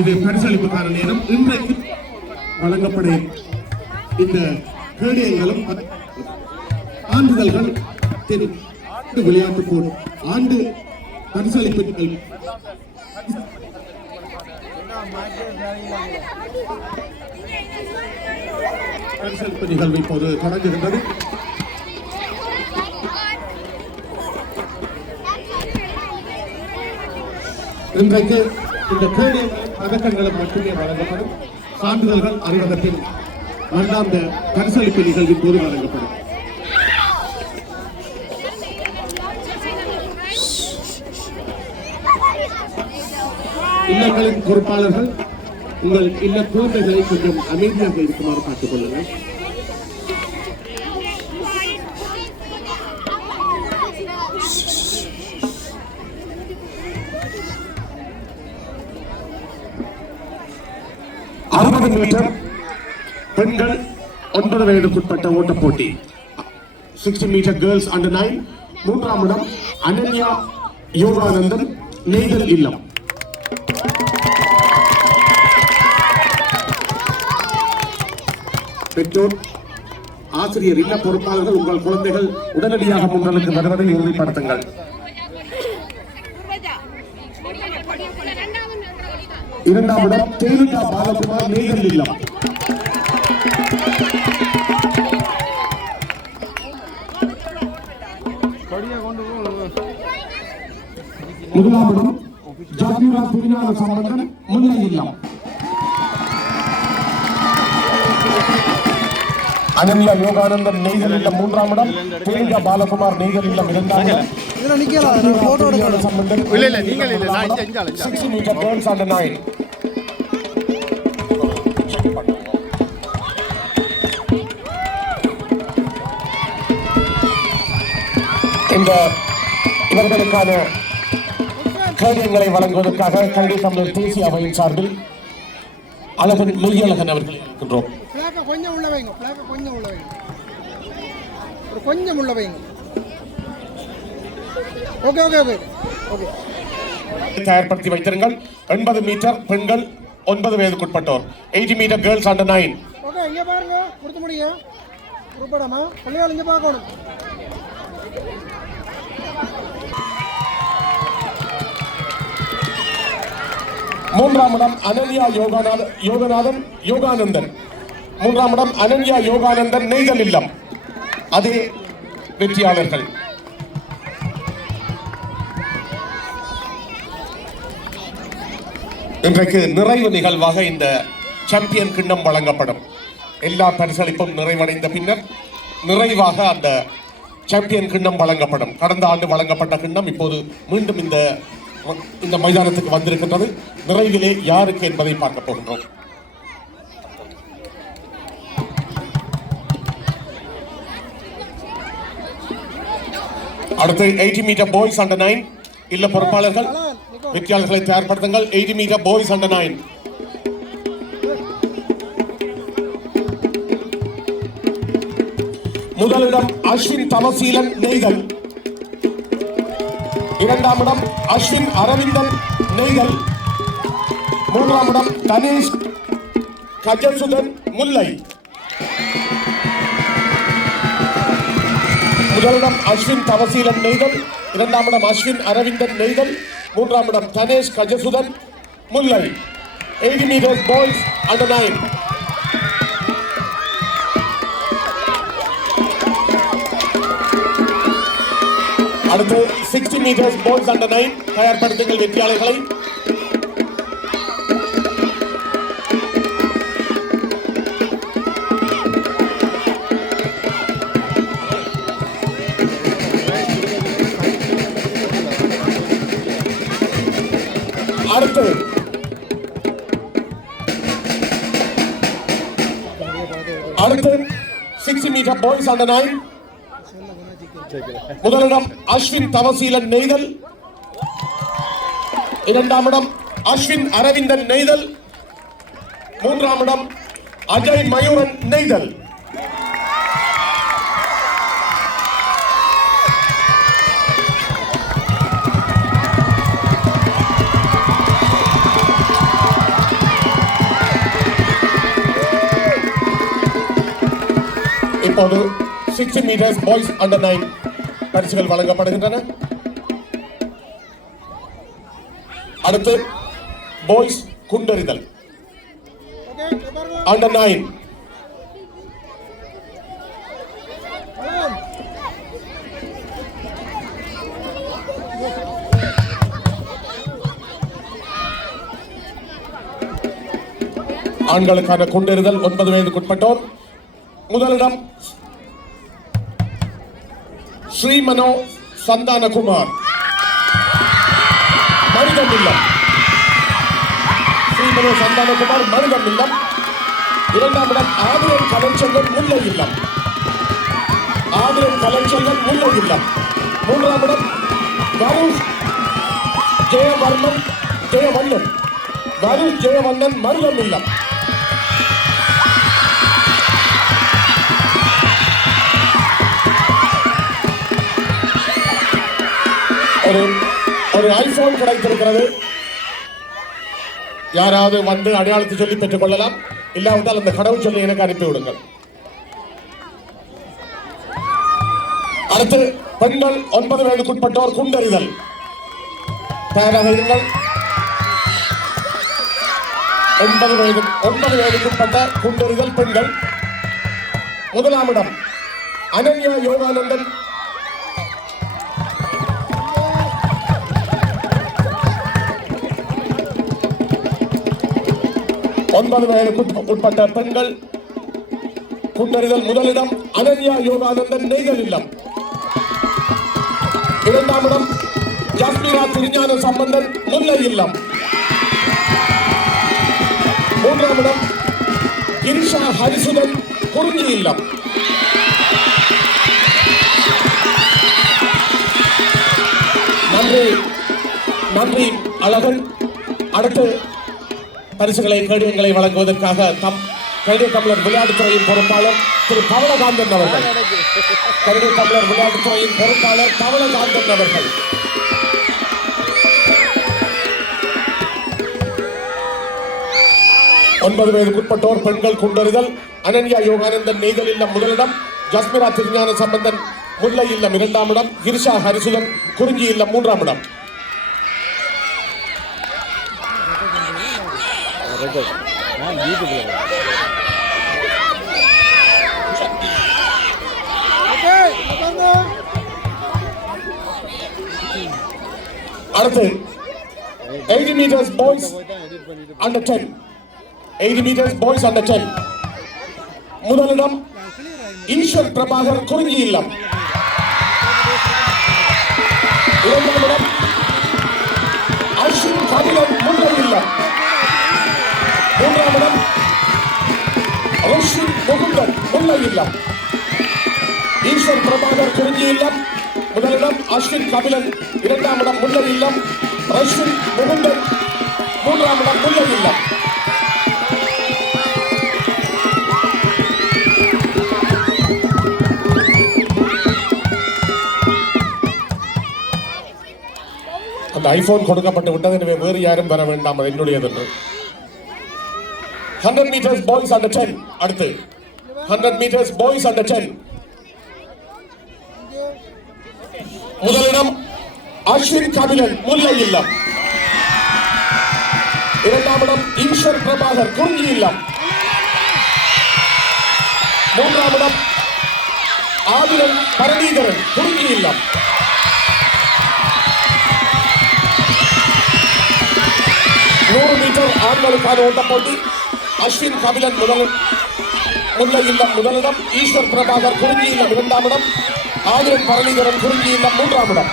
இது பரிசளிப்புக்கான நேரம். இன்றைக்கு வழங்கப்படும் இந்த கேடயங்களும் ஆண்டுதல்கள் விளையாட்டு போர் ஆண்டு பரிசளிப்புகள் பரிசளிப்பு நிகழ்வு இப்போது தொடங்குகின்றது. இன்றைக்கு இந்த கேடய பதக்கங்களும் மட்டுமே வழங்கப்படும். சான்றிதழ்கள் அறிவகத்தின் வருடாந்த பரிசளிப்பு நிகழ்வின் போது வழங்கப்படும். இல்லங்களின் பொறுப்பாளர்கள் உங்கள் இல்ல குழந்தைகளை கொஞ்சம் அமைதியாக இருக்குமாறு பார்த்துக் கொள்ளுங்கள். மீட்டர் பெண்கள் 9 வயதுக்குட்பட்ட ஓட்ட போட்டி 60 மீட்டர் கேர்ள்ஸ் அண்டர் 9. மூன்றாம் இடம் அனன்யா யோகானந்தன் நெய்தல் இல்லம். பெற்றோர் ஆசிரியர் இல்ல பொறுப்பாளர்கள் உங்கள் குழந்தைகள் உடனடியாக முன்னலுக்கு வருவதை உறுதிப்படுத்துங்கள். இரண்டாம் இடம் தேனுகா பாலகுமார் நெய்தல் இல்லம். முதலாம் இடம் ஜாகிரா புரிஞான சம்பந்தன் முல்லை இல்லம். அனன்யா யோகானந்தன் நெய்தல் இல்லம் மூன்றாம் இடம், தேனுகா பாலகுமார் நெய்தல் இல்லம் இரண்டாம் இடம். இந்த இவர்களுக்கான கேடயங்களை வழங்குவதற்காக கல்வி தமிழர் தேசிய அவையின் சார்பில் அழகன் மெய்யழகன் அவர்கள் இருக்கின்றோம். கொஞ்சம் உள்ள வைங்க. தயார்படுத்தி வைத்திருங்கள். 80 மீட்டர் பெண்கள் 9 வயதுக்குட்பட்டோர். 80 மீட்டர் கேர்ள்ஸ் அண்டர் 9. ஓகே, இங்க பாருங்க, கொடுத்து முடிங்க. உருப்படாமா பள்ளியால் இங்க பார்க்கணும். மூன்றாம் இடம் அனன்யா யோகானந்தன். மூன்றாம் இடம் அனன்யா யோகானந்தன் நெய்தல் இல்லம். அதே வெற்றியாளர்கள். இன்றைக்கு நிறைவு நிகழ்வாக இந்த சாம்பியன் கிண்ணம் வழங்கப்படும். எல்லா பரிசளிப்பும் நிறைவடைந்த பின்னர் நிறைவாக அந்த சாம்பியன் கிண்ணம் வழங்கப்படும். கடந்த ஆண்டு வழங்கப்பட்ட கிண்ணம் இப்போது மீண்டும் இந்த மைதானத்துக்கு வந்திருக்கின்றது. நிறைவிலே யாருக்கு என்பதை பார்க்க போகின்றோம். அடுத்து 80 மீட்டர் பாய்ஸ் அண்டர் 9 இல்ல பொறுப்பாளர்கள் வெற்றியாளர்களை தயார்படுத்துங்கள். 80 மீட்டர் பாய்ஸ் அண்டர் 9. முதலிடம் அஸ்வின் தவசீலன் நெய்தல். இரண்டாம் இடம் அஸ்வின் அரவிந்தன் நெய்தல். மூன்றாம் இடம் தனேஷ் கஜசுதன் முல்லை. முதலிடம் அஸ்வின் தவசீலன் நெய்தல், இரண்டாம் இடம் அஸ்வின் அரவிந்தன் நெய்தல், மூன்றாம் இடம் தனேஷ் கஜசுதன் முல்லை. 80 மீட்டர்ஸ் பாய்ஸ் அண்டர் 9. அடுத்து 60 மீட்டர்ஸ் பாய்ஸ் அண்டர் 9 தயார்படுத்துங்கள் வெற்றியாளர்களை. அடுத்து அடுத்து 60 மீட்டர் பாய்ஸ் அண்டர் 9. முதலிடம் அஸ்வின் தவசீலன் நெய்தல், இரண்டாம் இடம் அஸ்வின் அரவிந்தன் நெய்தல், மூன்றாம் இடம் அஜய் மயூரன் நெய்தல். இப்போது 60 மீட்டர்ஸ் பாய்ஸ் அண்டர் 9 பரிசுகள் வழங்கப்படுகின்றன. அடுத்து பாய்ஸ் குண்டெறிதல் அண்டர் 9. ஆண்களுக்கான குண்டெறிதல் 9 வயதுக்குட்பட்டோர். முதலிடம் ஸ்ரீமனோ சந்தானகுமார் மனிதம் இல்லம். ஸ்ரீமனோ சந்தானகுமார் மனிதம் இல்லம். இரண்டாம் இடம் ஆதிரன் கலைச்செல்வன் முல்லை இல்லம். ஆதிரன் கலைச்செல்வன் முல்லை இல்லம். மூன்றாம் இடம் வருஷ் ஜெயவர்மன் ஜெயவண்ணன். வருஷ் ஜெயவண்ணன் மருதம் இல்லம். ஒரு ஐபோன் கிடைத்திருக்கிறது. யாராவது வந்து அடையாளத்தை சொல்லி பெற்றுக் கொள்ளலாம். இல்லாவிட்டால் அந்த கடவுள் சொல்லி எனக்கு அனுப்பிவிடுங்கள். அடுத்து பெண்கள் 9 வயதுக்குட்பட்டோர் குண்டறிதல். தயாராக இருங்கள். 9 வயதுக்குட்பட்ட குண்டறிதல் பெண்கள். முதலாம் இடம் அனன்யா யோகானந்தன். ஒன்பது வயதுக்குட்பட்ட பெண்கள் குண்டறிதல் முதலிடம் அனன்யா யோகானந்தன் நெய்தல் இல்லம். இரண்டாம் இடம் ஜஸ்மீரா திருஞான சம்பந்தன் முல்லை இல்லம். மூன்றாம் இடம் கிரிஷா ஹரிசுதன் குறிஞ்சி இல்லம். நன்றி நன்றி அழகன். அடுத்து பரிசுகளை கேடயங்களை வழங்குவதற்காக கனடிய தமிழர் விளையாட்டுத்துறையின் பொறுப்பாளர் திரு பவளகாந்தன் அவர்கள். கனடிய தமிழர் விளையாட்டுத்துறையின் பொறுப்பாளர் பவளகாந்தன் அவர்கள். ஒன்பது வயதுக்குட்பட்டோர் பெண்கள் குண்டறிதல் அனன்யா யோகானந்தன் நெய்தல் இல்லம் முதலிடம். ஜஸ்மிரா திருஞான சம்பந்தன் முல்லை இல்லம் இரண்டாம் இடம். கிரிஷா ஹரிசுதன் குறிஞ்சி இல்லம் மூன்றாம் இடம். அடுத்து 80 meters boys under 10. 80 meters boys under 10. முதலிடம் ஈஸ்வர் பிரபாகர் குறிஞ்சி இல்லம். இரண்டாம் இடம் அஸ்வின் கபிலன் முல்லை இல்லம். மூன்றாம் இடம் அஸ்வின் முகுந்தன் முல்லை இல்லம். ஈஸ்வர் பிரபாகர் குறிஞ்சி இல்லம். முதலிடம் அஸ்வின் கபிலன். இரண்டாம் இடம் முல்லை இல்லம். அஸ்வின் முகுந்தன். மூன்றாம் இடம் முல்லை இல்லம். அந்த ஐபோன் கொடுக்கப்பட்டு விட்டது. எனவே வேறு யாரும் வர வேண்டாம், அது என்னுடையது. 100 meters boys under 10. அடுத்து 100 meters boys under 10. முதலிடம் அஸ்வின் கபிலன் முல்லை இல்லம். இரண்டாம் இடம் ஈஸ்வர் பிரபாகர் குறிஞ்சி இல்லம். மூன்றாம் இடம் ஆதிரன் பரமேஸ்வரன் குறிஞ்சி இல்லம். மீட்டர் ஆண்களுக்கான ஓட்டப் போட்டி. அஸ்வின் கபிலன் முல்லை இல்லம் முதலிடம். ஈஸ்வர் பிரபாகர் குறிஞ்சி இல்லம் இரண்டாம் இடம். ஆதிரன் பரமேஸ்வரன் குறிஞ்சி இல்லம் மூன்றாம் இடம்.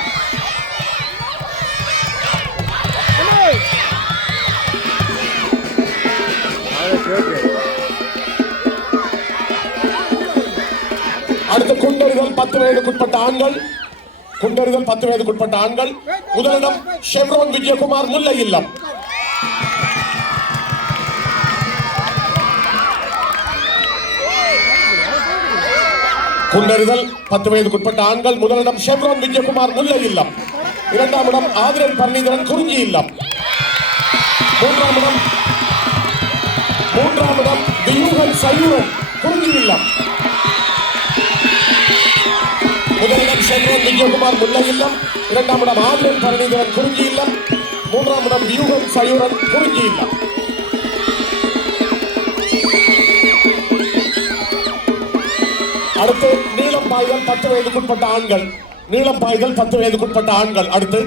அடுத்து குண்டறிதல் 10 வயதுக்குட்பட்ட ஆண்கள். குண்டறிதல் 10 வயதுக்குட்பட்ட ஆண்கள். முதலிடம் ஷெவ்ரோன் விஜயகுமார் முல்லை இல்லம். குண்டறிதல் 10 வயதுக்குட்பட்ட ஆண்கள் முதலிடம் ஷெவ்ரான் விஜயகுமார் முல்லை இல்லம், இரண்டாம் இடம் ஆதிரன் பரணிதரன் குறிஞ்சி இல்லம், மூன்றாம் இடம் வியூகன் சயூரன் குறிஞ்சி இல்லம், முதலிடம் ஷெவ்ரான் விஜயகுமார் முல்லை இல்லம், இரண்டாம் இடம் ஆதிரன் பரணிதரன் குறிஞ்சி இல்லம், மூன்றாம் இடம் வியூகன் சயூரன் குறிஞ்சி இல்லம். அடுத்து நீளம் பாய்தல் 10 வயதுக்குட்பட்ட ஆண்கள், நீளம் பாய்தல் 10 வயதுக்குட்பட்ட ஆண்கள். அடுத்து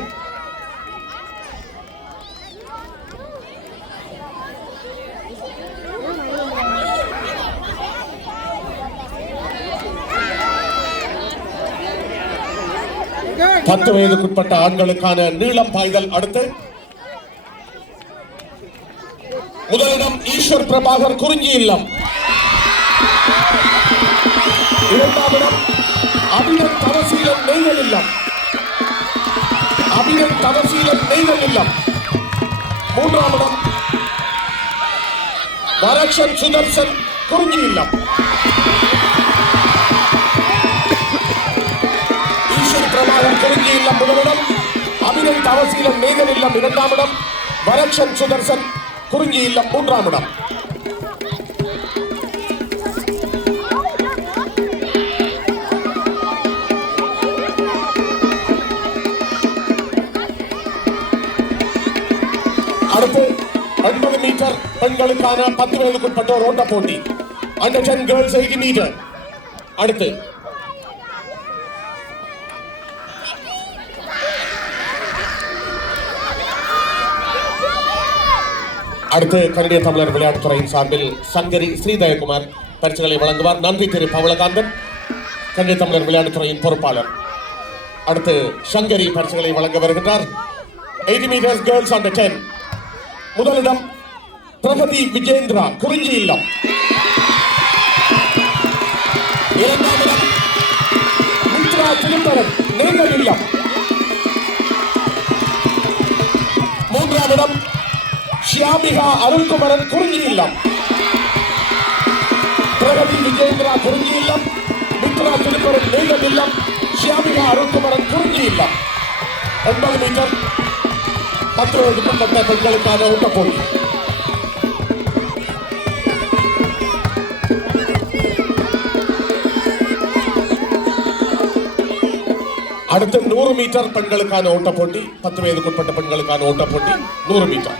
பத்து வயதுக்குட்பட்ட ஆண்களுக்கான நீளம் பாய்தல். அடுத்து முதலிடம் ஈஸ்வர் பிரபாகர் குறிஞ்சி இல்லம், இரண்டாம் இடம் அபிநன் தவசீலன் நெய்தல் இல்லம், மூன்றாம் இடம் வரக்ஷன் சுதர்சன் குறிஞ்சி இல்லம், ஈஸ்வர் பிரபாகர் குறிஞ்சி இல்லம் முதலிடம், அபிநன் தவசீலன் நெய்தல் இல்லம் இரண்டாம் இடம், வரக்ஷன் சுதர்சன் குறிஞ்சி இல்லம் மூன்றாம் இடம். அடுத்து 80 மீட்டர் பெண்களுக்கான 10 வயதுக்குட்பட்டோர் ஓட்ட போட்டி, அண்டர் 10 கேர்ள்ஸ் 80 மீட்டர். அடுத்து கனடிய தமிழர் விளையாட்டுத்துறையின் சார்பில் சங்கரி ஸ்ரீதயகுமார் பரிசுகளை வழங்குவார். நன்றி திரு பவளகாந்தன், கனடிய தமிழர் விளையாட்டுத்துறையின் பொறுப்பாளர். அடுத்து சங்கரி பரிசுகளை வழங்க வருகின்றார். 80 மீட்டர்ஸ் கேர்ள்ஸ் அண்டர் 10 முதலிடம் பிரகதி விஜேந்திரா குறிஞ்சி இல்லம், இரண்டாம் இடம் மித்ரா திருப்பரன் நெய்தல் இல்லம், மூன்றாம் இடம் ஷியாமிகா அருள்குமரன் குறிஞ்சி இல்லம், பிரகதி விஜேந்திரா குறிஞ்சி இல்லம், மித்ரா திருப்பரன் நெய்தல் இல்லம், ஷியாமிகா அருள்குமரன் குறிஞ்சி இல்லம். 80 மீட்டர் 10 வயதுக்குட்பட்ட பெண்களுக்கான ஓட்ட போட்டி. அடுத்து 100 மீட்டர் பெண்களுக்கான ஓட்ட போட்டி, 10 வயதுக்குட்பட்ட பெண்களுக்கான ஓட்ட போட்டி 100 மீட்டர்.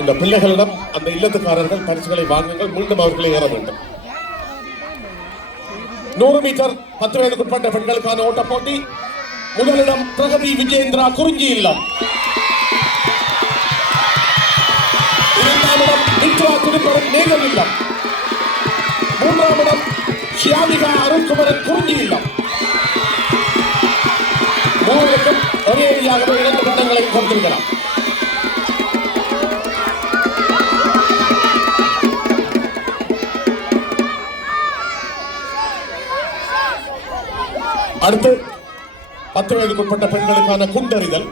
இந்த பிள்ளைகளிடம் அந்த இல்லத்துக்காரர்கள் பரிசுகளை வாங்குங்கள், மீண்டும் அவர்களை ஏற வேண்டும். 100 மீட்டர் 10 வயதுக்குட்பட்ட பெண்களுக்கான ஓட்ட போட்டி, முதலிடம் பிரகதி விஜேந்திரா குறிஞ்சி இல்லம், இரண்டாம் இடம் மித்ரா திருப்பரன் நெய்தல் இல்லம், மூன்றாம் இடம் ஷியாமிகா அருள்குமரன் குறிஞ்சி இல்லம். மூவருக்கும் ஒரே ஏரியாகவே 2 பட்டங்களை கொடுத்திருக்கலாம். அடுத்து 10 வயதுக்குட்பட்ட பெண்களுக்கான குண்டறிதல்.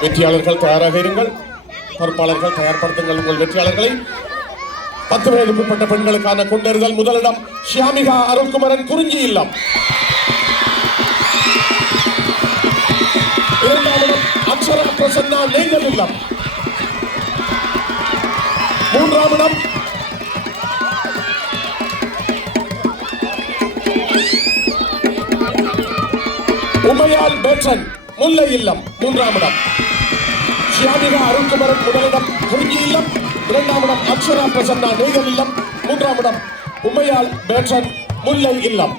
வெற்றியாளர்கள் தயாராக இருங்கள், பொறுப்பாளர்கள் தயார்படுத்துங்கள் உங்கள் வெற்றியாளர்களை. 10 வயதுக்குட்பட்ட பெண்களுக்கான குண்டறிதல் முதலிடம் ஷியாமிகா அருள்குமரன் குறிஞ்சி இல்லம், இரண்டாம் இடம் அக்ஷரா பிரசன்னா நெய்தல் இல்லம், மூன்றாம் இடம் உமையால் பேட்டன் முல்லை இல்லம், மூன்றாம் இடம் ஷியாமிகா அருள்குமரன் முதலிடம் குறிஞ்சி இல்லம், இரண்டாம் இடம் அக்ஷரா பிரசன்னா நெய்தல் இல்லம், மூன்றாம் இடம் உமையால் பேட்டன் முல்லை இல்லம்.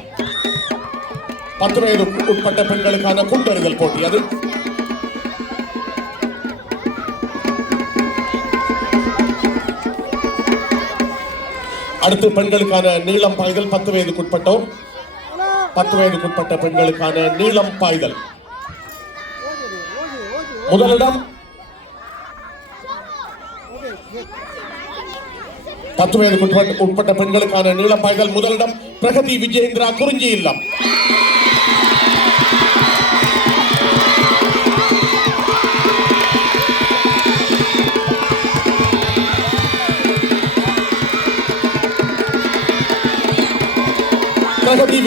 10 வயதுக்குட்பட்ட பெண்களுக்கான குண்டறிதல் போட்டி அது. அடுத்து பெண்களுக்கான நீளம் பாய்தல் 10 வயதுக்குட்பட்டோர், 10 வயதுக்குட்பட்ட பெண்களுக்கான நீளம் பாய்தல். முதலிடம் 10 வயதுக்குட்பட்ட பெண்களுக்கான நீளம் பாய்தல் முதலிடம் பிரகதி விஜேந்திரா குறிஞ்சி இல்லம்,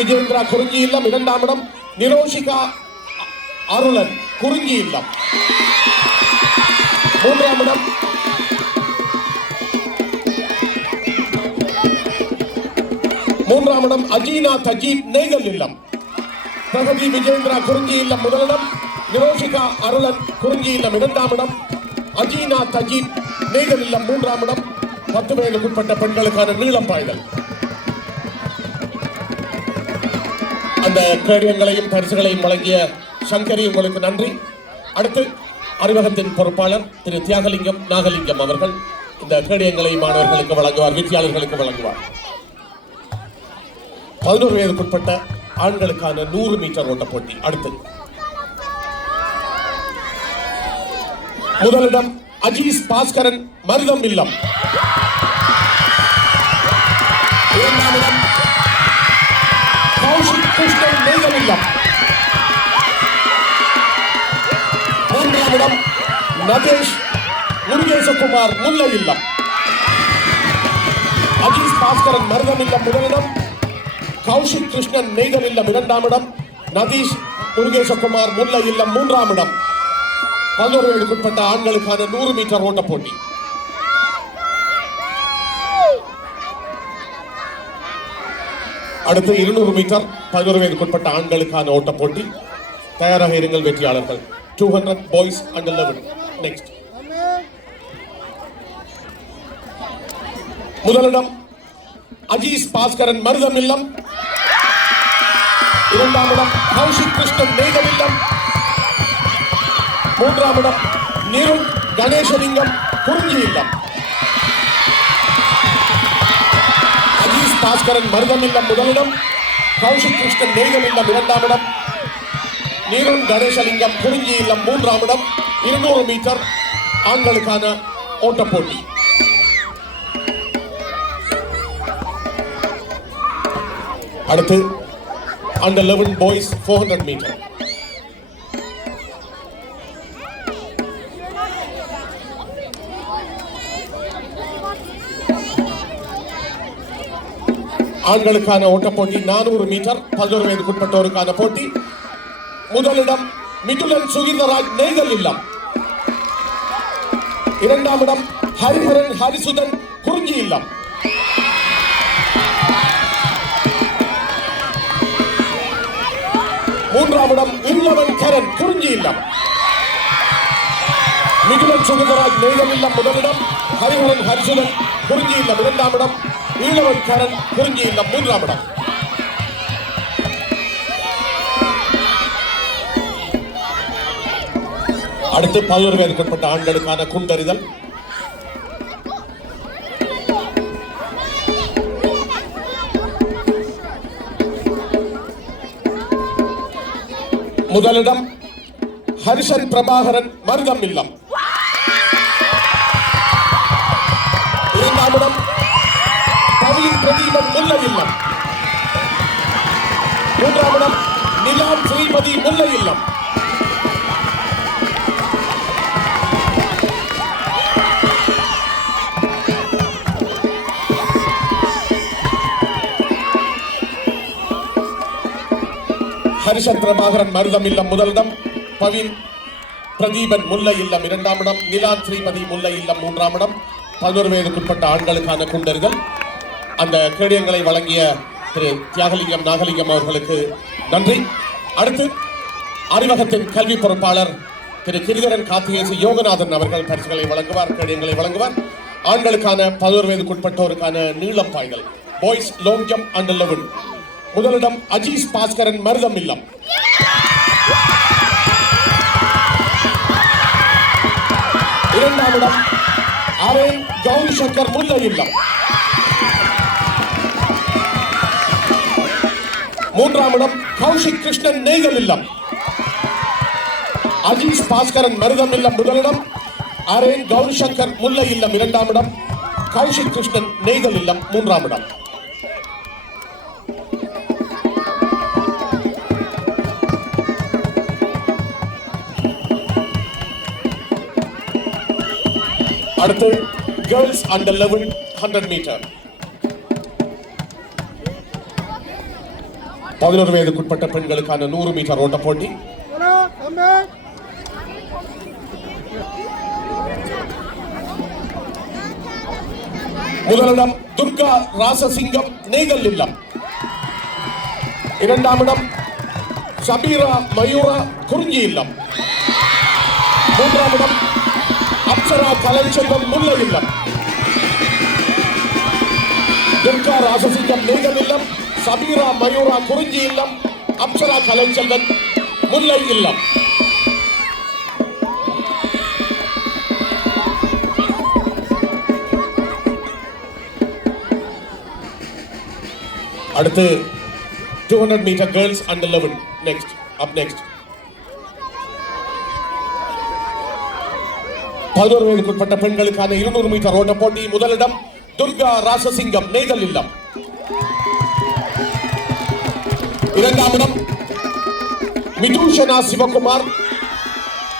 விஜேந்திரா குறிஞ்சி இல்லம். இரண்டாம் இடம் நிரோஷிகா அருளன் குறிஞ்சி இல்லம். மூன்றாம் இடம் அஜீனா தஜீத் நெய்தல் இல்லம். பிரகதி விஜேந்திரா குறிஞ்சி இல்லம் முதலிடம், நிரோஷிகா அருளன் குறிஞ்சி இல்லம் இரண்டாம் இடம், அஜீனா தஜீத் நெய்தல் இல்லம் மூன்றாம் இடம். 10 வயதுக்குட்பட்ட பெண்களுக்கான நீளம் பாய்தல். அந்த கேடயங்களையும் பரிசுகளையும் வழங்கிய சங்கரி உங்களுக்கு நன்றி. அடுத்து அறிவகத்தின் பொறுப்பாளர் திரு தியாகலிங்கம் நாகலிங்கம் அவர்கள் இந்த கேடயங்களை மாணவர்களுக்கு வழங்குவார், வெற்றியாளர்களுக்கு வழங்குவார். 11 வயதுக்குட்பட்ட ஆண்களுக்கான 100 மீட்டர் ஓட்ட போட்டி. அடுத்து முதலிடம் அஜீஸ் பாஸ்கரன் மருதம் இல்லம். இரண்டாம் இடம் கௌஷிக் கிருஷ்ணன் நெய்தல் இல்லம். மூன்றாம் இடம் நகேஷ் முருகேசகுமார் முல்லை இல்லம். அஜீஸ் பாஸ்கரன் மருதம் இல்லம் முதலிடம், கௌஷிக் கிருஷ்ணன் நெய்தல் இல்லம் இரண்டாம் இடம், நதீஷ் முருகேசகுமார் முல்லை இல்லம் மூன்றாம் இடம். 11 வயதுக்குட்பட்ட ஆண்களுக்கான 100 மீட்டர் ஓட்ட போட்டி. அடுத்து 200 மீட்டர் 11 வயதுக்குட்பட்ட ஆண்களுக்கான ஓட்ட போட்டி. தயாராக இருங்கள் வெற்றியாளர்கள். 200 பாய்ஸ் அண்டர் 11. நெக்ஸ்ட் முதலிடம் அஜீஸ் பாஸ்கரன் மருதம் இல்லம். இரண்டாம் இடம் கௌஷிக் கிருஷ்ணன் நெய்தல் இல்லம். மூன்றாம் இடம் நிருண் கணேசலிங்கம் குறிஞ்சி இல்லம். அஜீஸ் பாஸ்கரன் மருதம் இல்லம் முதலிடம், கௌஷிக் கிருஷ்ணன் நெய்தல் இல்லம் இரண்டாம் இடம், நிருண் கணேசலிங்கம் குறிஞ்சி இல்லம் மூன்றாம் இடம். 200 மீட்டர் ஆண்களுக்கான ஓட்ட போட்டி. அடுத்து அண்டர் 11 பாய்ஸ் 400 மீட்டர். ஆண்களுக்கான ஓட்ட போட்டி 400 மீட்டர் 11 வயதுக்குட்பட்டோருக்கான போட்டி. முதலிடம் மிதுலன் சுகீர்தராஜ் நெய்தல் இல்லம். இரண்டாம் இடம் ஹரிஹரன் ஹரிசுதன் குறிஞ்சி இல்லம். மூன்றாம் இடம் இல்லவன் கரன் குறிஞ்சி இல்லம். மிதுலன் சுகீர்தராஜ் நெய்தல் இல்லம் முதலிடம், ஹரிஹரன் ஹரிசுதன் குறிஞ்சி இல்லம் இரண்டாம் இடம், இல்லவன் கரன் குறிஞ்சி இல்லம் மூன்றாம் இடம். அடுத்து 11 வயதுக்குட்பட்ட ஆண்களுக்கான குண்டறிதல். முதலிடம் ஹரிஷன் பிரபாகரன் மருதம் இல்லம். இரண்டாம் இடம் பவியின் பிரதீபன் முல்லை இல்லம். மூன்றாம் இடம் நிலாம் ஸ்ரீமதி முல்லை இல்லம். ஹரிஷன் பிரபாகரன் மருதம் இல்லம் முதலிடம், பவின் பிரதீபன் முல்லை இல்லம் இரண்டாம் இடம், நிலான் ஸ்ரீமதி முல்லை இல்லம் மூன்றாம் இடம். 11 வயதுக்குட்பட்ட ஆண்களுக்கான குண்டறிதல். அந்த கேடயங்களை வழங்கிய திரு தியாகலிங்கம் நாகலிங்கம் அவர்களுக்கு நன்றி. அடுத்து அறிவகத்தின் கல்வி பொறுப்பாளர் திரு கிரிதரன் கார்த்திகேசி யோகநாதன் அவர்கள் பரிசுகளை வழங்குவார், கேடயங்களை வழங்குவார். ஆண்களுக்கான 11 வயதுக்குட்பட்டோருக்கான நீளம் பாய்தல் பாய்ஸ் லாங் ஜம்ப் அண்டர் 11. முதலிடம் அஜீஸ் பாஸ்கரன் மருதம் இல்லம். இரண்டாம் இடம் அரேன் கௌரி சங்கர் முல்லை இல்லம். மூன்றாம் இடம் கௌஷிக் கிருஷ்ணன் நெய்தல் இல்லம். அஜீஸ் பாஸ்கரன் மருதம் இல்லம் முதலிடம், அரேன் கௌரி சங்கர் முல்லை இல்லம் இரண்டாம் இடம், கௌஷிக் கிருஷ்ணன் நெய்தல் இல்லம் மூன்றாம் இடம். அடுத்து கேர்ள்ஸ் அண்டர் 11 100 மீட்டர். 11 வயதுக்குட்பட்ட பெண்களுக்கான 100 மீட்டர் ஓட்ட போட்டி. முதலிடம் துர்கா ராசசிங்கம் நெய்தல் இல்லம். இரண்டாம் இடம் சபீரா மயூரா குறிஞ்சி இல்லம். மூன்றாம் இடம் அப்சரா கலைச்செல்வம் முல்லை இல்லம். துர்கா ராசசிங்கம் நெய்தல் இல்லம், சபீரா மயூரா குறிஞ்சி இல்லம், அப்சரா கலைச்செல்வன் முல்லை இல்லம். அடுத்து 200 meter girls under 11 next up next. 11 வயதுக்குட்பட்ட பெண்களுக்கான 200 மீட்டர் ஓட்ட போட்டி. முதலிடம் துர்கா ராசசிங்கம் நெய்தல் இல்லம். இரண்டாம் இடம் மிதுஷனா சிவகுமார்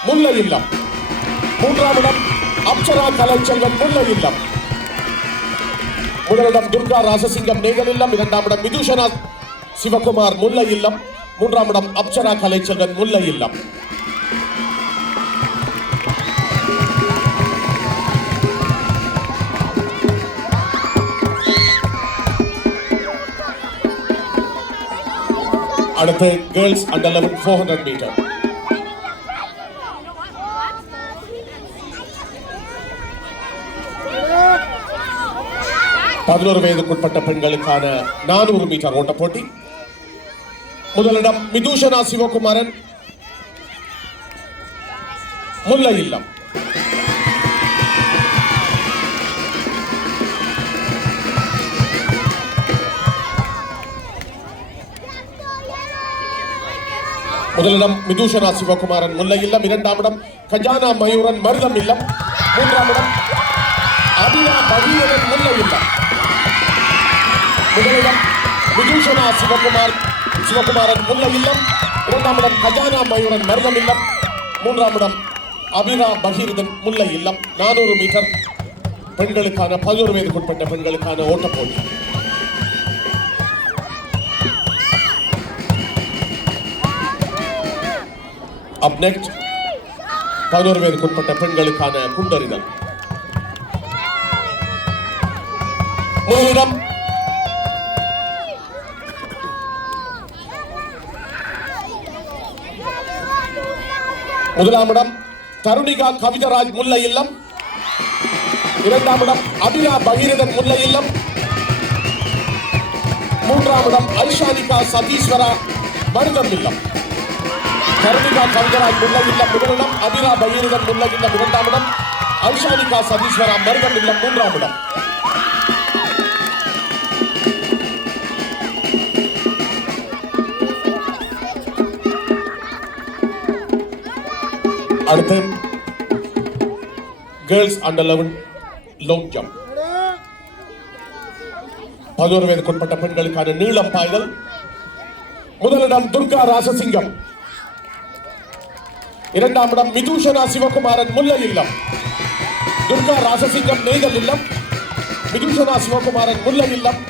முல்லை இல்லம். மூன்றாம் இடம் அப்சரா கலைச்செல்வன் முல்லை இல்லம். முதலிடம் துர்கா ராசசிங்கம் நெய்தல் இல்லம், இரண்டாம் இடம் மிதுஷனா சிவகுமார் முல்லை இல்லம், மூன்றாம் இடம் அப்சரா கலைச்செல்வன் முல்லை இல்லம். அடுத்து கேர்ள்ஸ் அண்டர் 11 400 மீட்டர். பதினோரு வயதுக்குட்பட்ட பெண்களுக்கான 400 மீட்டர் ஓட்ட போட்டி. முதலிடம் மிதுஷனா சிவகுமாரன் முல்லை இல்லம். முதலிடம் மிதுஷனா சிவகுமாரன் முல்லை இல்லம், இரண்டாம் இடம் கஜானா மயூரன் மருதம் இல்லம், மூன்றாம் இடம் அபியா பகீரன் முல்லை இல்லம். முதலிடம் மிதுஷனா சிவகுமாரன் முல்லை இல்லம், இரண்டாம் இடம் கஜானா மயூரன் மருதம் இல்லம், மூன்றாம் இடம் அபிரா பகீரதன் முல்லை இல்லம். 400 மீட்டர் பெண்களுக்கான 11 வயதுக்குட்பட்ட பெண்களுக்கான ஓட்டப் போட்டி. Up next 11 வயதுக்குட்பட்ட பெண்களுக்கான குண்டறிதல். முதலிடம் முதலாம் இடம் தருணிகா கவிதராஜ் முல்லை இல்லம், இரண்டாம் இடம் அபிரா பகீரதன் முல்லை இல்லம், மூன்றாம் இடம் ஐஷானிகா சதீஸ்வரா மருதம் இல்லம். தருணிகா கவிதராஜ் முல்லை இல்லம் முதலிடம், அபிரா பகீரதன் முல்லை இல்லம் இரண்டாம் இடம், ஐஷானிகா சதீஸ்வரா மருதம் இல்லம் மூன்றாம் இடம். அடுத்து கேர்ள்ஸ் அண்டர் 11 லாங் ஜம்ப். 11 வயதுக்குட்பட்ட பெண்களுக்கான நீளம் பாய்தல். முதலிடம் துர்கா ராசசிங்கம், இரண்டாம் இடம் மிதுஷனா சிவகுமாரன் முல்லை இல்லம், துர்கா ராசசிங்கம் நெய்தல் இல்லம், மிதுஷனா சிவகுமாரன் முல்லை இல்லம்.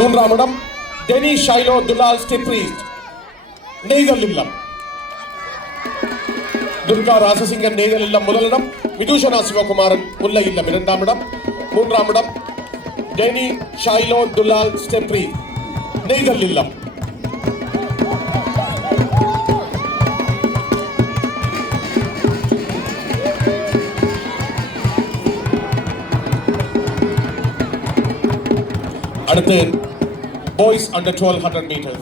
மூன்றாம் இடம் டெனி ஷைலோ துலால் ஸ்டெப்ரீஸ்ட் நெய்தல் இல்லம், துர்கா ராசசிங்கன் நெய்தல் இல்லம் முதலிடம், மிதுஷனா சிவகுமாரன் முல்லை இல்லம் இரண்டாம் இடம், மூன்றாம் இடம் டெனி ஷைலோ துலால் ஸ்டெப்ரி நெய்தல் இல்லம். அடுத்து பாய்ஸ் அண்டர் 1200 மீட்டர்.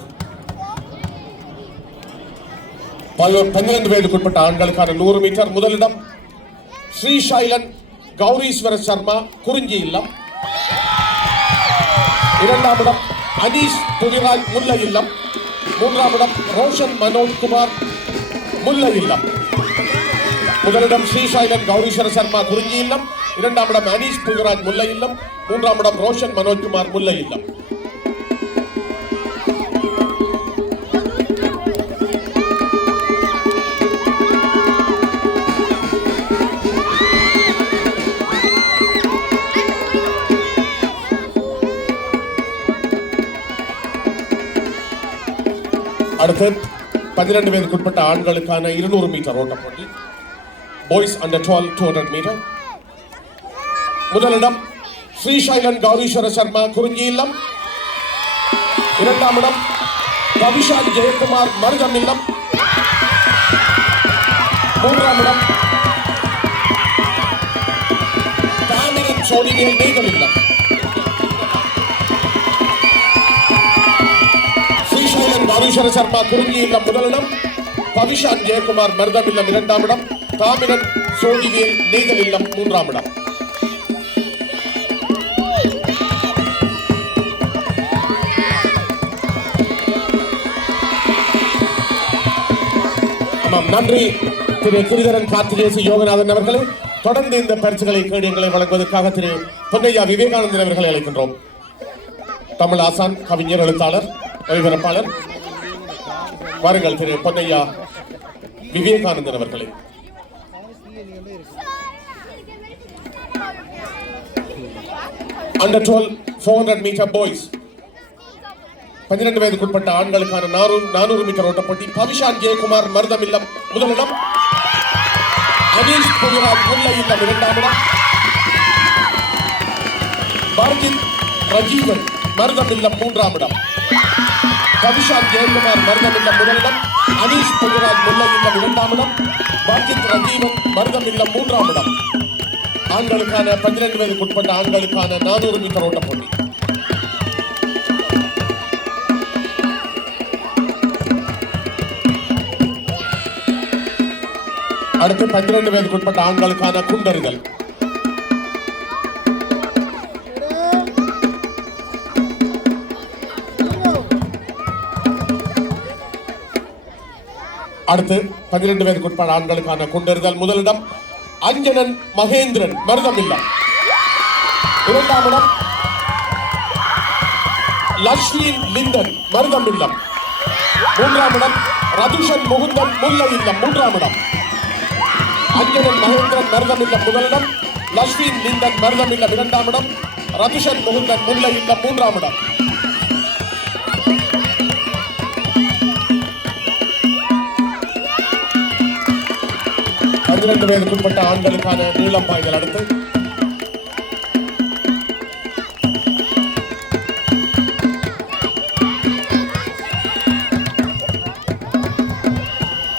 12 வயதுக்குட்பட்ட ஆண்களுக்கான 100 மீட்டர். முதலிடம் ஸ்ரீசைலன் கௌரீஸ்வர சர்மா குறிஞ்சி இல்லம், இரண்டாம் இடம் அனீஷ் புவிராஜ் முல்லை இல்லம், மூன்றாம் இடம் ரோஷன் மனோஜ் குமார் முல்லை இல்லம். முதலிடம் ஸ்ரீசைலன் கௌரீஸ்வர சர்மா குறிஞ்சி இல்லம், இரண்டாம் இடம் அனீஷ் புவிராஜ் முல்லை இல்லம், மூன்றாம் இடம் ரோஷன் மனோஜ் குமார் முல்லை இல்லம். அடுத்து 12 வயதுக்குட்பட்ட ஆண்களுக்கான 200 மீட்டர் ஓட்ட போட்டி. Boys under 12 200 metre. முதலிடம் ஸ்ரீசைலன் கௌரீஸ்வர சர்மா குறிஞ்சி இல்லம். இரண்டாம் இடம் கவிஷால் ஜெயக்குமார் மருதம் இல்லம். மூன்றாம் இடம் தாமிரன் சோழிவேல் நீதல் இல்லம். ஸ்ரீசைலன் கௌரீஸ்வர சர்மா குறிஞ்சி இல்லம் முதலிடம், கவிஷால் ஜெயக்குமார் மருதம் இல்லம் இரண்டாம் இடம், தாமிரன் சோழிவேல் நீதல் இல்லம் மூன்றாம் இடம். நன்றி திரு கிரிதரன் கார்த்திகேசி யோகநாதன் அவர்களே. தொடர்ந்து இந்த பரிசுகளை கேடயங்களை வழங்குவதற்காக திரு பொன்னையா விவேகானந்தன் அவர்களை அழைக்கின்றோம். தமிழ் ஆசான், கவிஞர், எழுத்தாளர், ஒளிபரப்பாளர். வாருங்கள் திரு பொன்னையா விவேகானந்தன் அவர்களே. அண்டர் 12 400 மீட்டர் பாய்ஸ் 12 வயதுக்குட்பட்ட ஆண்களுக்கான 400 மீட்டர் ஓட்டப்போட்டி. பவிஷான் ஜெயக்குமார் மருதம் இல்லம் முதலிடம், அனீஷ் புதிராஜ் முல்லை இல்லம் இரண்டாம் இடம், பர்கித் ரஜீவன் மருதம் இல்லம் மூன்றாம் இடம். பவிஷான் ஜெயக்குமார் மருதம் இல்லம் முதலிடம், அனீஷ் புதிராஜ் முல்லை இல்லம் இரண்டாம் இடம், பர்கித் ரஜீவன் மருதம் இல்லம் மூன்றாம் இடம். ஆண்களுக்கான 12 வயதுக்குட்பட்ட ஆண்களுக்கான 400 மீட்டர் ஓட்டப்போட்டி. அடுத்து 12 வயதுக்குட்பட்ட ஆண்களுக்கான குண்டறிதல். அடுத்து 12 வயதுக்குட்பட்ட ஆண்களுக்கான குண்டறிதல். முதலிடம் அஞ்சனன் மகேந்திரன் மருதம் இல்லம். இரண்டாம் இடம் லக்ஷ்மீன் லிந்தன் மருதம் இல்லம். மூன்றாம் இடம் ரதுஷன் முகுந்தன் முல்லை இல்லம் மூன்றாம் இடம். அஞ்சனன் மகேந்திரன் மருதம் இல்லம் முதலிடம், லக்ஷ்மீன் லிந்தன் மருதம் இல்லம் இரண்டாம் இடம், ரதுஷன் முகுந்தன் முல்லை இல்லம் மூன்றாம் இடம். பதினெட்டு வயதுக்குட்பட்ட ஆண்களுக்கான நீளம் பாய்தல். அடுத்து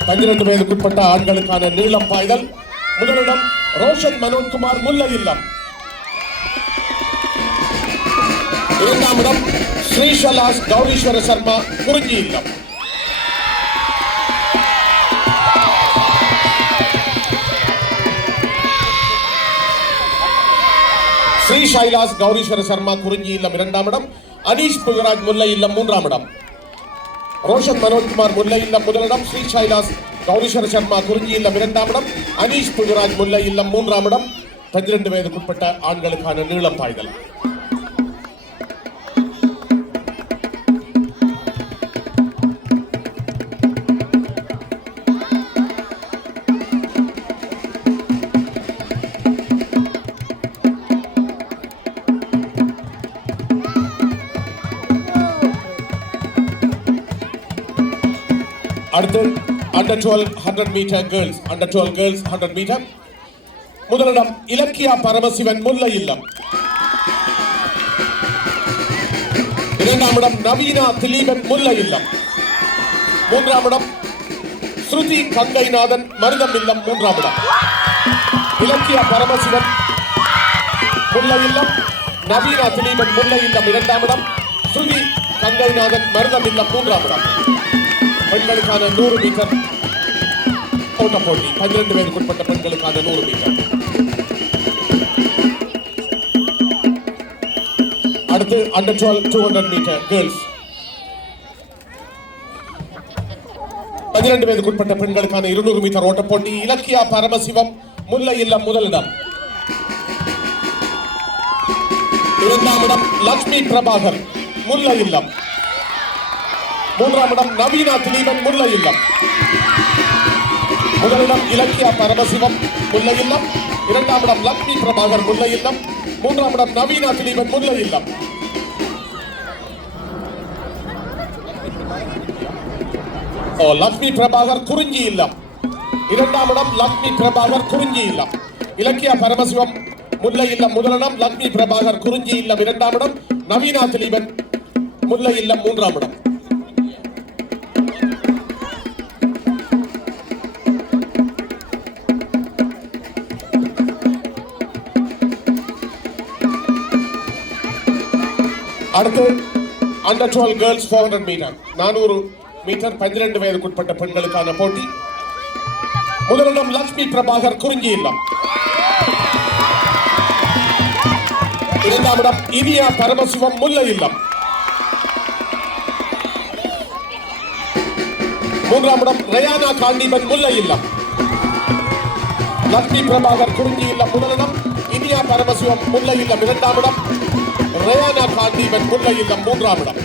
12 வயதுக்குட்பட்ட ஆண்களுக்கான நீளம் பாய்தல். முதலிடம் ரோஷன் மனோஜ்குமார் முல்லை இல்லம். இரண்டாம் இடம் ஸ்ரீசலாஸ் கௌரீஸ்வர சர்மா குறிஞ்சி இல்லம். ஸ்ரீ சைலாஸ் கௌரீஸ்வர சர்மா குறிஞ்சி இல்லம் இரண்டாம் இடம், அனீஷ் புகராஜ் முல்லை இல்லம் மூன்றாம் இடம். ரோஷன் மனோஜ்குமார் முல்லை இல்லம் முதலிடம், ஸ்ரீ சைலாஸ் கௌரீஸ்வர சர்மா குறிஞ்சி இல்லம் இரண்டாம் இடம், அனீஷ் புகராஜ் முல்லை இல்லம் மூன்றாம் இடம். 12 வயதுக்குட்பட்ட ஆண்களுக்கான நீளம் பாய்தல். அடுத்து under 12 100 metre girls, under 12 girls 100 metre. முதலிடம் இலக்கியா பரமசிவன் முல்லை இல்லம். இரண்டாம் இடம் நவீனா திலீபன் முல்லை இல்லம். மூன்றாம் இடம் ஸ்ருதி கங்கைநாதன் மருதம் இல்லம் மூன்றாம் இடம். இலக்கியா பரமசிவன் முல்லை இல்லம், நவீனா திலீபன் முல்லை இல்லம் இரண்டாம் இடம், ஸ்ருதி கங்கைநாதன் மருதம் இல்லம் மூன்றாம் இடம். பெண்களுக்கான 100 மீட்டர் ஓட்ட போட்டி. 12 வயதுக்குட்பட்ட பெண்களுக்கான 100 மீட்டர். அடுத்து அண்டர் 12 200 மீட்டர் கேர்ள்ஸ். 12 வயதுக்குட்பட்ட பெண்களுக்கான 200 மீட்டர் ஓட்ட போட்டி. இலக்கியா பரமசிவம் முல்லை இல்லம் முதலிடம். இரண்டாம் இடம் லட்சுமி பிரபாகர் முல்லை இல்லம். மூன்றாம் இடம் நவீனா திலீபன் முல்லை இல்லம். முதலிடம் இலக்கியா பரமசிவம் முல்லை இல்லம், இரண்டாம் இடம் லக்ஷ்மி பிரபாகர் முல்லை இல்லம், மூன்றாம் இடம் நவீனா திலீபன் முல்லை இல்லம். லக்ஷ்மி பிரபாகர் குறிஞ்சி இல்லம். இரண்டாம் இடம் லக்ஷ்மி பிரபாகர் குறிஞ்சி இல்லம். இலக்கியா பரமசிவம் முல்லை இல்லம் முதலிடம், லக்ஷ்மி பிரபாகர் குறிஞ்சி இல்லம் இரண்டாம் இடம், நவீனா திலீபன் முல்லை இல்லம் மூன்றாம் இடம். அடுத்து அண்டர் 12 கேர்ள்ஸ் 400 மீட்டர் 400 மீட்டர் 12 வயதுக்குட்பட்ட பெண்களுக்கான போட்டி. முதலிடம் லக்ஷ்மி பிரபாகர் குறிஞ்சி இல்லம். இரண்டாம் இடம் இனியா பரமசிவம் முல்லை இல்லம். மூன்றாம் இடம் ரயானா காண்டீபன் முல்லை இல்லம். லக்ஷ்மி பிரபாகர் குறிஞ்சி இல்லம் முதலிடம், இனியா பரமசிவம் முல்லை இல்லம் இரண்டாம் இடம், ரயானா காண்டீபன் முல்லை இல்லம் மூன்றாம் இடம்.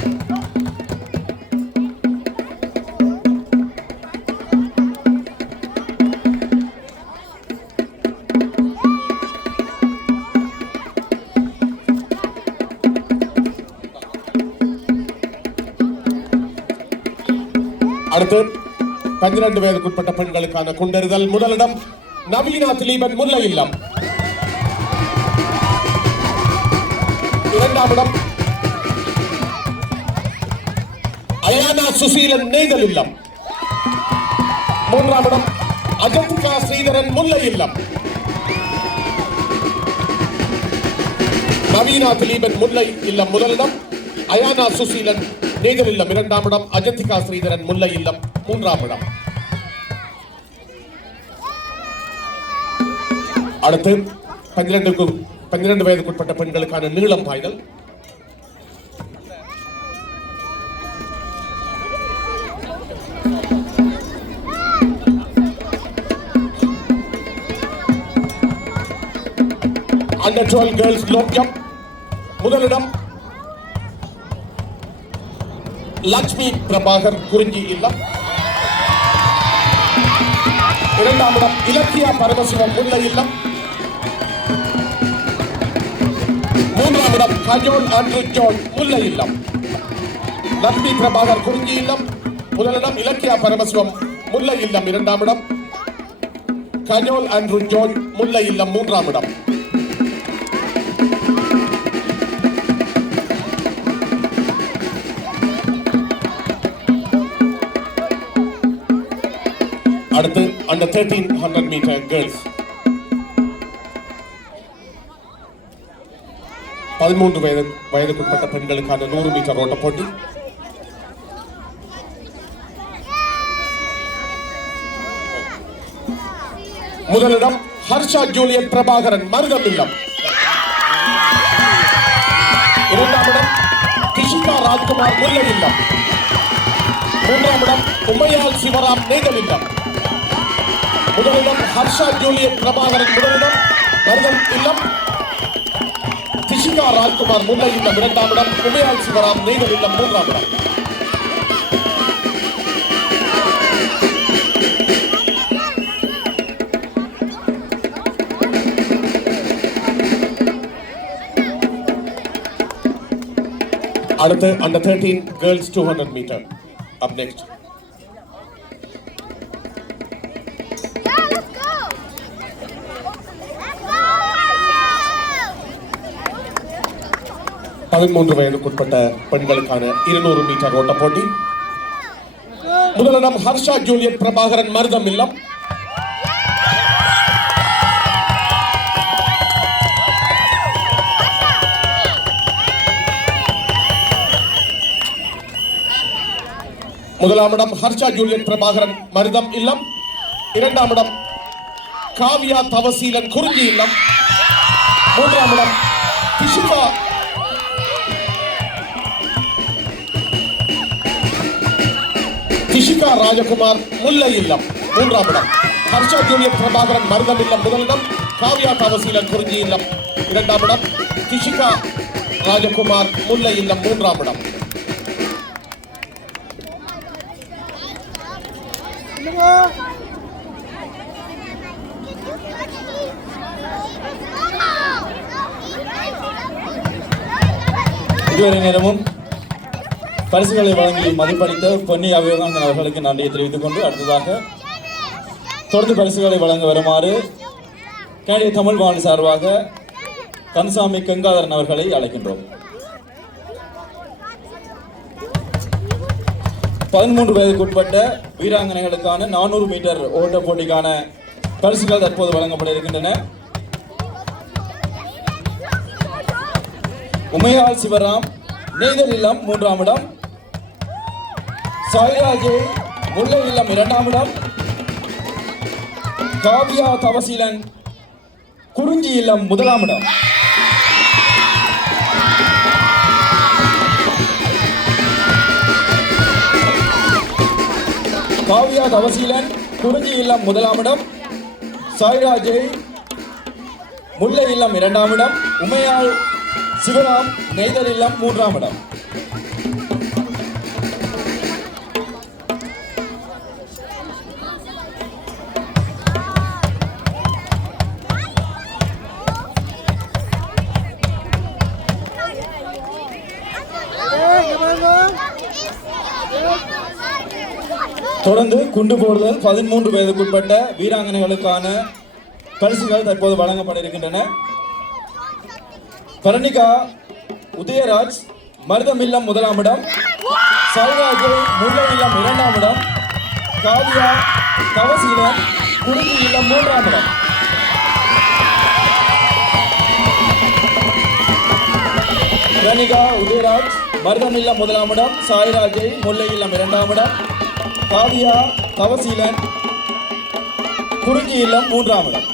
அடுத்து 12 வயதுக்குட்பட்ட பெண்களுக்கான குண்டெறிதல். முதலிடம் நவீனா திலீபன் முல்லை இல்லம். இரண்டாம் இடம் அயானா சுசீலன் நெய்தல் இல்லம். மூன்றாம் இடம் அஜந்திகா ஸ்ரீதரன் முல்லை இல்லம். நவீனா திலீபன் முல்லை இல்லம் முதலிடம், அயானா சுசீலன் நெய்தல் இல்லம் இரண்டாம் இடம், அஜந்திகா ஸ்ரீதரன் முல்லை இல்லம் மூன்றாம் இடம். அடுத்து 12 வயதுக்குட்பட்ட பெண்களுக்கான நீளம் பாய்தல். Under 12 girls long jump. முதலிடம் லக்ஷ்மி பிரபாகர் குறிஞ்சி இல்லம். இரண்டாம் இடம் இலக்கியா பரமசிவம் முல்லை இல்லம். மூன்றாம் இடம் கஜோல் ஆண்ட்ரூ ஜான் முல்லை இல்லம். லக்ஷ்மி பிரபாகர் குறிஞ்சி இல்லம் முதலிடம், இலக்கியா பரமசிவம் முல்லை இல்லம் இரண்டாம் இடம், கஜோல் ஆண்ட்ரூ ஜான் முல்லை இல்லம் மூன்றாம் இடம். அடுத்து அண்டர் 1300 மீட்டர் கேர்ள்ஸ் 13 வயதுக்குட்பட்ட பெண்களுக்கான 100 மீட்டர் ஓட்ட போட்டி. முதலிடம் ஹர்ஷா ஜூலியட் பிரபாகரன் மருதம் இல்லம். இரண்டாம் இடம் கிஷிகா ராஜ்குமார் முல்லை இல்லம். மூன்றாம் இடம் உமையால் சிவராம் நெய்தல் இல்லம். முதலிடம் ஹர்ஷா ஜூலியட் பிரபாகரன் முதலிடம் மருதம் இல்லம், கிஷிகா ராஜ்குமார் முல்லை இல்லம் இரண்டாம் இடம், உமையால் சிவராம் நெய்தல் இல்லம் மூன்றாம் இடம். அடுத்து under 13 girls 200 metre up next. பதிமூன்று வயதுக்குட்பட்ட பெண்களுக்கான 200 மீட்டர் ஓட்ட போட்டி. முதலிடம் ஹர்ஷா ஜூலியட் பிரபாகரன் மருதம் இல்லம். முதலாம் இடம் ஹர்ஷா ஜூலியட் பிரபாகரன் மருதம் இல்லம். இரண்டாம் இடம் காவியா தவசீலன் குறிஞ்சி இல்லம். மூன்றாம் இடம் கிஷிகா ராஜகுமார் முல்லை இல்லம். மூன்றாம் இடம் ஹர்ஷா ஜூலியட் பிரபாகரன் மருதம் இல்லம் முதலிடம், காவியா தவசீலன் குறிஞ்சி இல்லம் இரண்டாம் இடம், கிஷிகா ராஜகுமார் முல்லை இல்லம் மூன்றாம் இடம். இதுவரை நேரமும் பரிசுகளை வழங்கி மதிப்பளித்த பொன்னி அபியோகானந்தன் அவர்களுக்கு நன்றியை தெரிவித்துக் கொண்டு அடுத்ததாக தொடர்ந்து பரிசுகளை வழங்க வருமாறு கேண்டிய தமிழ் வானொலி சார்பாக கந்தசாமி கங்காதரன் அவர்களை அழைக்கின்றோம். 13 வயதுக்குட்பட்ட வீராங்கனைகளுக்கான 400 மீட்டர் ஓட்ட போட்டிக்கான பரிசுகள் தற்போது வழங்கப்பட இருக்கின்றன. உமையாள் சிவராம் நெய்தல் இல்லம் 3ஆம் இடம், சாய்ராஜே முல்லை இல்லம் 2ஆம் இடம், காவியா தவசீலன் குறிஞ்சி இல்லம் 1ஆம் இடம். காவியா தவசீலன் குறிஞ்சி இல்லம் 1ஆம் இடம், சாய்ராஜே முல்லை இல்லம் 2ஆம் இடம், உமையாள் சிவராம் நெய்தல் இல்லம் 3ஆம் இடம். தொடர்ந்து குண்டு போடுதல் 13 வயதுக்குட்பட்ட வீராங்கனைகளுக்கான பரிசுகள் தற்போது வழங்கப்பட இருக்கின்றன. பரணிகா உதயராஜ் மருதமில்லம் 1ஆம் இடம், சாய்ராஜ் முல்லை இல்லம் 2ஆம் இடம், காவியா தவசீலன் குறிஞ்சி இல்லம் 3ஆம் இடம். பரணிகா உதயராஜ் மருதமில்லம் 1ஆம் இடம், சாய்ராஜ் முல்லை இல்லம் 2ஆம் இடம், காவியா தவசீலன் குறிஞ்சி இல்லம் 3ஆம் இடம்.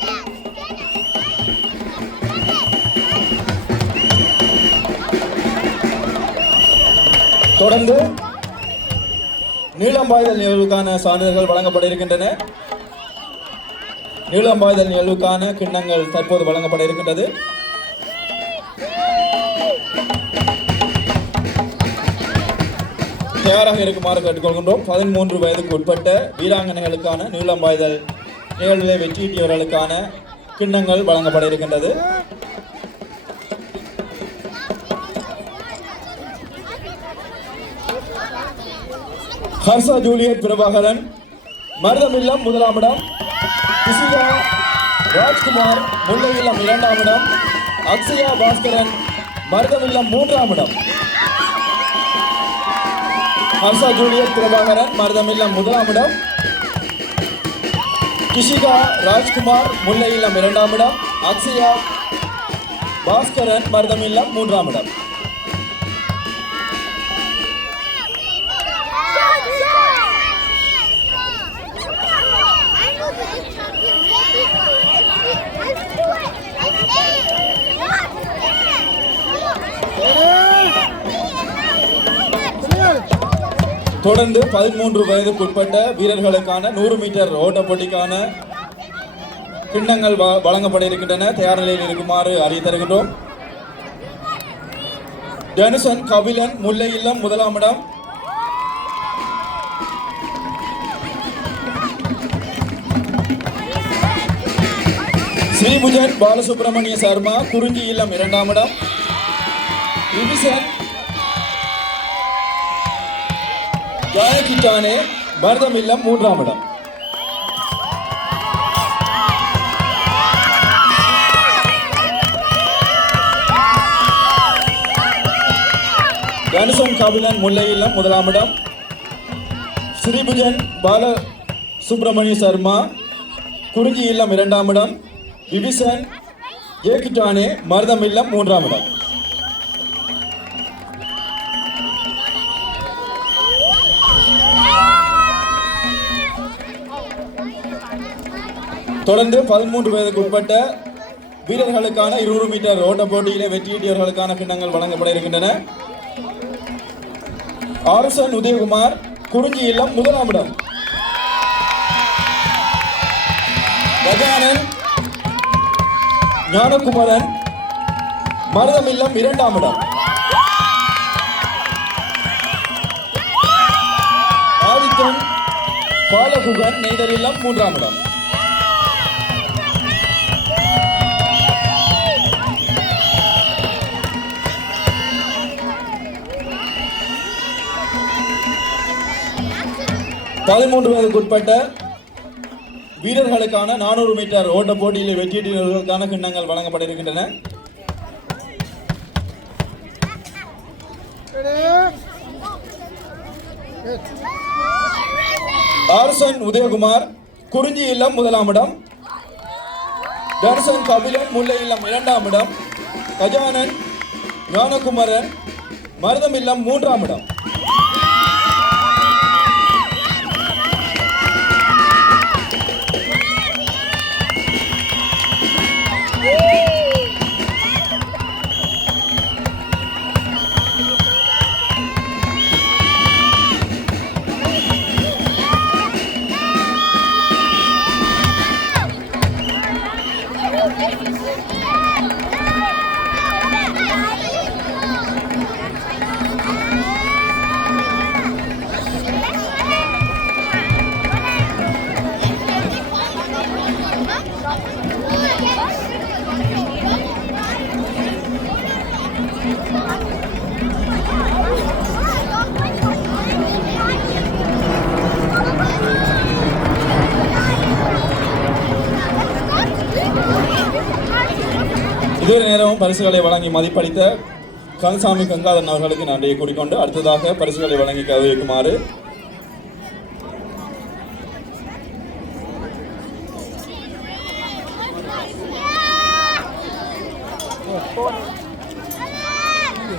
தொடர்ந்து நீளம்பாய்தல் நிகழ்வுக்கான சான்றிதழ்கள் வழங்கப்பட இருக்கின்றன. நீளம்பாய்தல் நிகழ்வுக்கான கிண்ணங்கள் தற்போது வழங்கப்பட இருக்கின்றது. தயாராக இருக்குமாறு கேட்டுக்கொள்கின்றோம். 13 வயதுக்கு உட்பட்ட வீராங்கனைகளுக்கான நீளம்பாய்தல் நிகழ்வுகளை வெற்றியீட்டியவர்களுக்கான கிண்ணங்கள் வழங்கப்பட இருக்கின்றது. ஹர்ஷா ஜூலியட் பிரபாகரன் மருதமில்லம் 1ஆம் இடம், கிசிகா ராஜ்குமார் முல்லை இல்லம் 2ஆம் இடம், அக்ஷயா பாஸ்கரன் மருதமில்லம் 3ஆம் இடம். ஹர்ஷா ஜூலியட் பிரபாகரன் மருதமில்லம் 1ஆம் இடம், கிஷிகா ராஜ்குமார் முல்லை இல்லம் 2ஆம் இடம், அக்ஷயா பாஸ்கரன் மருதமில்லம் 3ஆம் இடம். தொடர்ந்து 13 வயதுக்குட்பட்ட வீரர்களுக்கான 100 மீட்டர் ஓட்ட போட்டிக்கான கிண்ணங்கள் வழங்கப்பட இருக்கின்றன. தயார் நிலையில் இருக்குமாறு அறிய தருகின்றோம். டெனிசன் கபிலன் முல்லை இல்லம் 1ஆம் இடம், ஸ்ரீபுஜன் பாலசுப்ரமணிய சர்மா குறிஞ்சி இல்லம் 2ஆம் இடம், விபிசன் ஜாயகிட்டானே மருதமில்லம் 3ஆம் இடம். கணேசன் காபிலன் முல்லை இல்லம் 1ஆம் இடம், ஸ்ரீபுஜன் பால சுப்பிரமணிய சர்மா குறிஞ்சி இல்லம் 2ஆம் இடம், விபிசன் ஏகிட்டானே மருதமில்லம் 3ஆம் இடம். தொடர்ந்து 13 வயதுக்கு உட்பட்ட வீரர்களுக்கான 200 மீட்டர் ஓட்ட போட்டியிலே வெற்றியீட்டியவர்களுக்கான கிண்ணங்கள் வழங்கப்பட இருக்கின்றன. ஆர்எஸ்என் உதயகுமார் குறிஞ்சி இல்லம் 1ஆம் இடம், கஜானன் ஞானகுமரன் மருதமில்லம் 2ஆம் இடம், ஆதித்தன் பாலகுகன் நெய்தல் இல்லம் 3ஆம் இடம். 13 வயதுக்குட்பட்ட வீரர்களுக்கான 400 மீட்டர் ஓட்ட போட்டியில் வெற்றியீட்டர்களுக்கான கிண்ணங்கள் வழங்கப்பட இருக்கின்றன. ஆர்சன் உதயகுமார் குறிஞ்சி இல்லம் 1ஆம் இடம், தர்சன் கபிலன் முல்லை இல்லம் 2ஆம் இடம், கஜானன் ஞானகுமரன் மருதம் இல்லம் 3ஆம் இடம். இதுவரை நேரமும் பரிசுகளை வழங்கி மதிப்பளித்த கந்தசாமி கங்காதரன் அவர்களுக்கு நன்றியை கூறிக்கொண்டு அடுத்ததாக பரிசுகளை வழங்கி கௌரவிக்குமாறு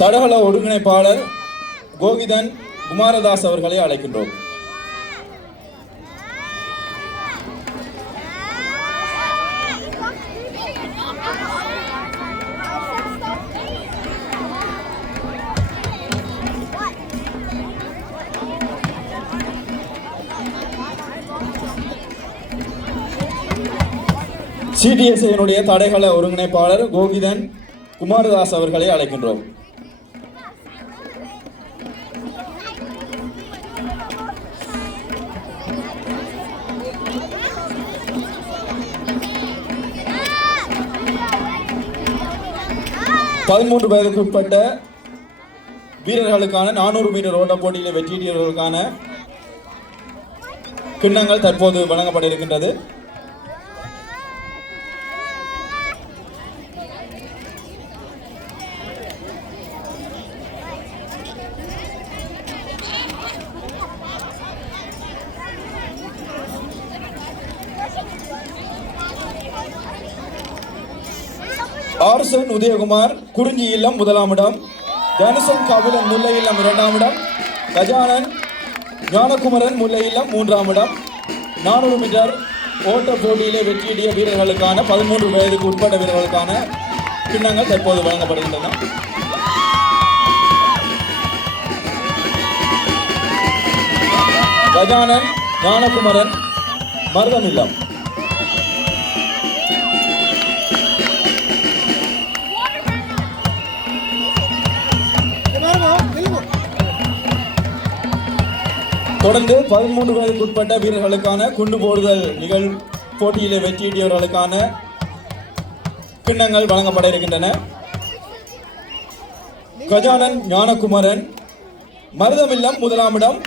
தடகள ஒருங்கிணைப்பாளர் கோகிதன் குமாரதாஸ் அவர்களை அழைக்கின்றோம். சிடிஎஸ்ஐனுடைய தடைகள ஒருங்கிணைப்பாளர் கோகிதன் குமாரதாஸ் அவர்களை அழைக்கின்றோம். பதிமூன்று வயதுக்குட்பட்ட வீரர்களுக்கான 400 மீட்டர் ஓட்ட போட்டியில் வெற்றியீட்டர்களுக்கான கிண்ணங்கள் தற்போது வழங்கப்பட இருக்கின்றது. ஆர்சன் உதயகுமார் குறிஞ்சி இல்லம் 1ஆம் இடம், தனுசன் கபிலன் முல்லை இல்லம் 2ஆம் இடம், கஜானன் ஞானகுமரன் முல்லை இல்லம் 3ஆம் இடம். 400 மீட்டர் ஓட்ட போட்டியிலே வெற்றியீட்டிய வீரர்களுக்கான 13 வயதுக்கு உட்பட்ட வீரர்களுக்கான கிண்ணங்கள் தற்போது வழங்கப்படுகின்றன. கஜானன் ஞானகுமரன் மருதம் இல்லம். தொடர்ந்து 13 வயதுக்குட்பட்ட வீரர்களுக்கான குண்டு போடுதல் போட்டியிலே வெற்றியீட்டியவர்களுக்கான கிண்ணங்கள் வழங்கப்பட இருக்கின்றன. கஜானன் ஞானகுமரன் மருதம் இல்லம் 1ஆம் இடம்,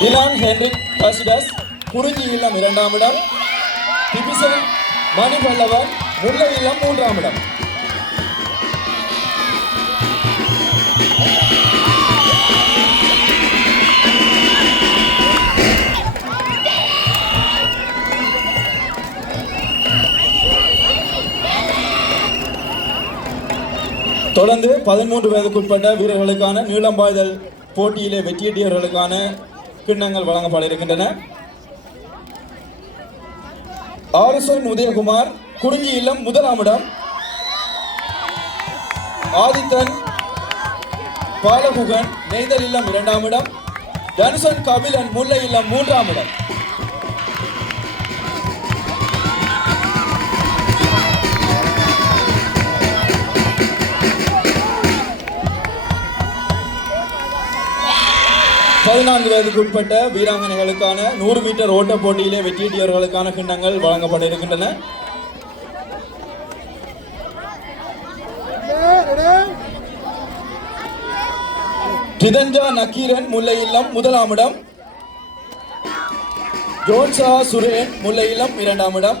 டிலான் ஹென்ரிக் பசிடஸ் குறிஞ்சி இல்லம் 2ஆம் இடம், டிபிசன் மணிபல்லவன் முல்லை இல்லம் 3ஆம் இடம். தொடர்ந்து 13 வயதுக்குட்பட்ட வீரர்களுக்கான நீளம் பாய்தல் போட்டியிலே வெற்றியீட்டியவர்களுக்கான கிண்ணங்கள் வழங்கப்பட இருக்கின்றன. ஆர்சன் உதயகுமார் குறிஞ்சி இல்லம் 1ஆம் இடம், ஆதித்தன் பாலகுகன் நெய்தல் இல்லம் 2ஆம் இடம், தனுசன் கபிலன் முல்லை இல்லம் 3ஆம் இடம். 14 வயதுக்கு உட்பட்ட வீராங்கனைகளுக்கான 100 மீட்டர் ஓட்ட போட்டியிலே வெற்றியீட்டியவர்களுக்கான கிண்ணங்கள் வழங்கப்பட இருக்கின்றன. ஜிதஞ்சா நக்கீரன் முல்லை இல்லம் 1ஆம் இடம், ஜோன்சா சுரேன் முல்லை இல்லம் 2ஆம் இடம்,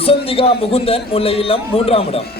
உசந்திகா முகுந்தன் முல்லை இல்லம் 3ஆம் இடம்.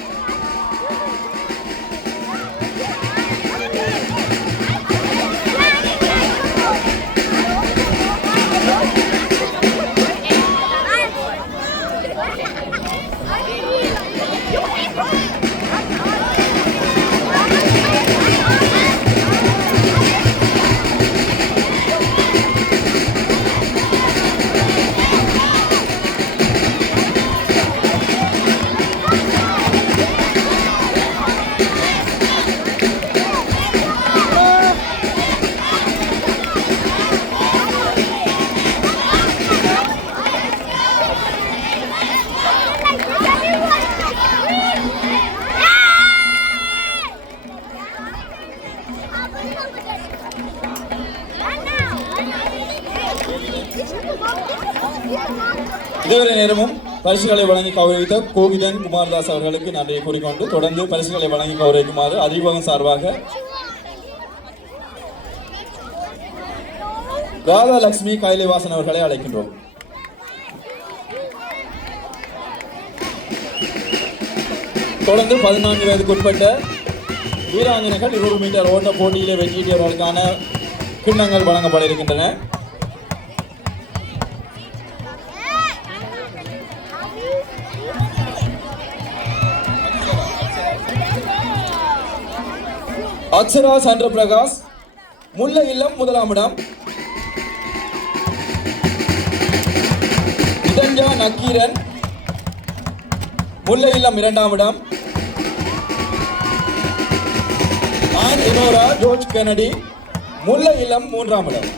இதுவரை நேரமும் பரிசுகளை வழங்கி கௌரவித்த கோவிதன் குமார்தாஸ் அவர்களுக்கு நன்றியை கூறிக்கொண்டு தொடர்ந்து பரிசுகளை வழங்கி கௌரவிக்குமாறு அதிபகம் சார்பாக ராதா லட்சுமி கைலைவாசன் அவர்களை அழைக்கின்றோம். தொடர்ந்து 14 வயதுக்கு உட்பட்ட வீராங்கனைகள் 200 மீட்டர் ஓட்ட போட்டியிலே வெற்றியீட்டியவர்களுக்கான கிண்ணங்கள் வழங்கப்பட இருக்கின்றன. அக்ஷரா சந்திர பிரகாஷ் முல்லை இல்லம் 1ஆம் இடம், ஜிதஞ்சா நக்கீரன் முல்லை இல்லம் 2ஆம் இடம், ஆன் இனோரா ஜோர்ஜ் கெனடி முல்லை இல்லம் 3ஆம் இடம்.